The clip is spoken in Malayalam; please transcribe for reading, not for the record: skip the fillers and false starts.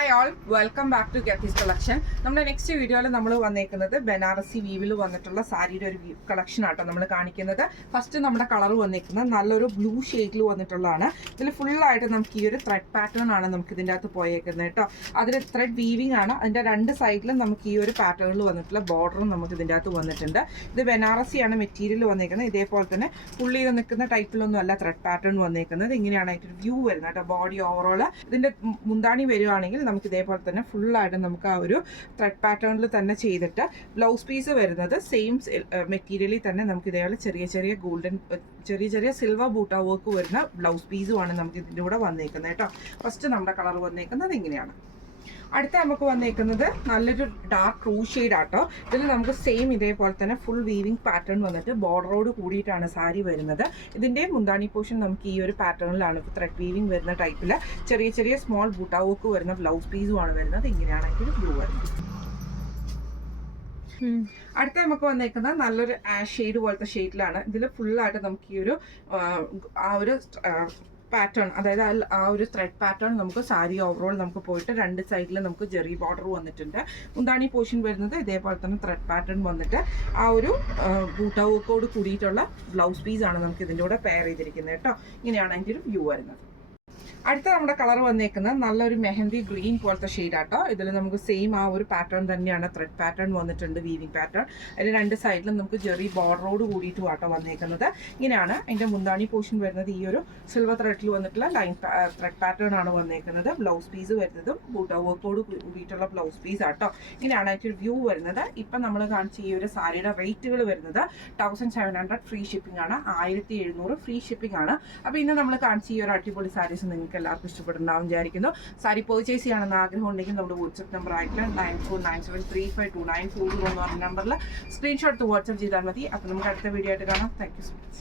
Hi all, welcome back to Getty's collection. നമ്മുടെ നെക്സ്റ്റ് വീഡിയോയിൽ നമ്മൾ വന്നേക്കുന്നത് ബനാറസി വീവിൽ വന്നിട്ടുള്ള സാരിയുടെ ഒരു കളക്ഷൻ ആട്ടോ നമ്മൾ കാണിക്കുന്നത്. ഫസ്റ്റ് നമ്മുടെ കളർ വന്നേക്കുന്നത് നല്ലൊരു ബ്ലൂ ഷെയ്ഡിൽ വന്നിട്ടുള്ളതാണ്. ഇതിൽ ഫുള്ളായിട്ട് നമുക്ക് ഈ ഒരു ത്രെഡ് പാറ്റേൺ ആണ് നമുക്ക് ഇതിൻ്റെ അകത്ത് പോയേക്കുന്നത് കേട്ടോ. അതിൽ ത്രെഡ് വീവിംഗ് ആണ്. അതിൻ്റെ രണ്ട് സൈഡിലും നമുക്ക് ഈ ഒരു പാറ്റേണിൽ വന്നിട്ടുള്ള ബോർഡറും നമുക്ക് ഇതിൻ്റെ അകത്ത് വന്നിട്ടുണ്ട്. ഇത് ബനാറസിയാണ് മെറ്റീരിയൽ വന്നേക്കുന്നത്. ഇതേപോലെ തന്നെ പുള്ളി നിൽക്കുന്ന ടൈപ്പിലൊന്നും അല്ല ത്രെഡ് പാറ്റേൺ വന്നേക്കുന്നത്. ഇങ്ങനെയാണ് അതിൻ്റെ വ്യൂ വരുന്നത് കേട്ടോ. ബോഡി ഓവറോൾ ഇതിൻ്റെ മുന്താണി വരുവാണെങ്കിൽ നമുക്ക് ഇതേപോലെ തന്നെ ഫുള്ളായിട്ട് നമുക്ക് ആ ഒരു ത്രെഡ് പാറ്റേണിൽ തന്നെ ചെയ്തിട്ട് ബ്ലൗസ് പീസ് വരുന്നത് സെയിം മെറ്റീരിയലിൽ തന്നെ നമുക്ക് ഇതേപോലെ ചെറിയ ഗോൾഡൻ ചെറിയ സിൽവർ ബൂട്ട വർക്ക് വരുന്ന ബ്ലൗസ് പീസുമാണ് നമുക്ക് ഇതിൻ്റെ കൂടെ വന്നേക്കുന്നത് കേട്ടോ. ഫസ്റ്റ് നമ്മുടെ കളർ വന്നേക്കുന്നത് ഇങ്ങനെയാണ്. അടുത്ത നമുക്ക് വന്നേക്കുന്നത് നല്ലൊരു ഡാർക്ക് റൂ ഷെയ്ഡ് ആട്ടോ. ഇതിൽ നമുക്ക് സെയിം ഇതേപോലെ തന്നെ ഫുൾ വീവിംഗ് പാറ്റേൺ വന്നിട്ട് ബോർഡറോട് കൂടിയിട്ടാണ് സാരി വരുന്നത്. ഇതിൻ്റെ മുന്താണി പോർഷൻ നമുക്ക് ഈ ഒരു പാറ്റേണിലാണ് ത്രെഡ് വീവിംഗ് വരുന്ന ടൈപ്പിൽ ചെറിയ സ്മോൾ ബൂട്ട വർക്ക് വരുന്ന ബ്ലൗസ് പീസുമാണ് വരുന്നത്. ഇങ്ങനെയാണ് ഇതിൽ ബ്ലൂ വരുന്നത്. അടുത്ത നമുക്ക് വന്നേക്കുന്നത് നല്ലൊരു ആഷ് ഷെയ്ഡ് പോലത്തെ ഷെയ്ഡിലാണ്. ഇതിൽ ഫുള്ളായിട്ട് നമുക്ക് ഈ ഒരു ആ ഒരു പാറ്റേൺ, അതായത് ആ ഒരു ത്രെഡ് പാറ്റേൺ നമുക്ക് സാരി ഓവറോൾ നമുക്ക് പോയിട്ട് രണ്ട് സൈഡിൽ നമുക്ക് ജെറി ബോർഡർ വന്നിട്ടുണ്ട്. മുന്താണി പോർഷൻ വരുന്നത് ഇതേപോലെ തന്നെ ത്രെഡ് പാറ്റേൺ വന്നിട്ട് ആ ഒരു ബൂട്ട വർക്കോട് കൂടിയിട്ടുള്ള ബ്ലൗസ് പീസാണ് നമുക്ക് ഇതിൻ്റെ കൂടെ പെയർ ചെയ്തിരിക്കുന്നത് കേട്ടോ. ഇങ്ങനെയാണ് അതിൻ്റെ ഒരു വ്യൂ വരുന്നത്. അടുത്ത നമ്മുടെ കളർ വന്നേക്കുന്നത് നല്ലൊരു മെഹന്തി ഗ്രീൻ പോലത്തെ ഷെയ്ഡാട്ടോ. ഇതിൽ നമുക്ക് സെയിം ആ ഒരു പാറ്റേൺ തന്നെയാണ്, ത്രെഡ് പാറ്റേൺ വന്നിട്ടുണ്ട്, വീവിംഗ് പാറ്റേൺ. അതിൽ രണ്ട് സൈഡിലും നമുക്ക് ജെറി ബോർഡറോട് കൂടിയിട്ട് ആട്ടോ വന്നേക്കുന്നത്. ഇങ്ങനെയാണ് അതിൻ്റെ മുന്താണി പോർഷൻ വരുന്നത്. ഈ ഒരു സിൽവർ ത്രെഡിൽ വന്നിട്ടുള്ള ലൈൻ ത്രെഡ് പാറ്റേൺ ആണ് വന്നേക്കുന്നത്. ബ്ലൗസ് പീസ് വരുന്നതും ബൂട്ട വർക്കോട് കൂടിയിട്ടുള്ള ബ്ലൗസ് പീസ് ആട്ടോ. ഇങ്ങനെയാണ് അതിൻ്റെ ഒരു വ്യൂ വരുന്നത്. ഇപ്പം നമ്മൾ കാണിച്ച ഈ ഒരു സാരിയുടെ റേറ്റുകൾ വരുന്നത് 1700 ഫ്രീ ഷിപ്പിംഗ് ആണ്, 1700 ഫ്രീ ഷിപ്പിംഗ് ആണ്. അപ്പോൾ ഇന്ന് നമ്മൾ കാണിച്ച ഈ ഒരു അടിപൊളി സാരീസ് നിങ്ങൾക്ക് എല്ലാവർക്കും ഇഷ്ടപ്പെടുന്നുണ്ടാവും വിചാരിക്കുന്നു. സാരി പർച്ചേസ് ചെയ്യണമെന്ന് ആഗ്രഹം ഉണ്ടെങ്കിൽ നമ്മുടെ വാട്സ്ആപ്പ് നമ്പർ ആയിട്ടുള്ള 9497352940 എന്ന് പറഞ്ഞ നമ്പറിൽ സ്ക്രീൻഷോട്ട് വാട്സ്ആപ്പ് ചെയ്താൽ മതി. അപ്പോൾ നമുക്ക് അടുത്ത വീഡിയോ ആയിട്ട് കാണാം. Thank you so much.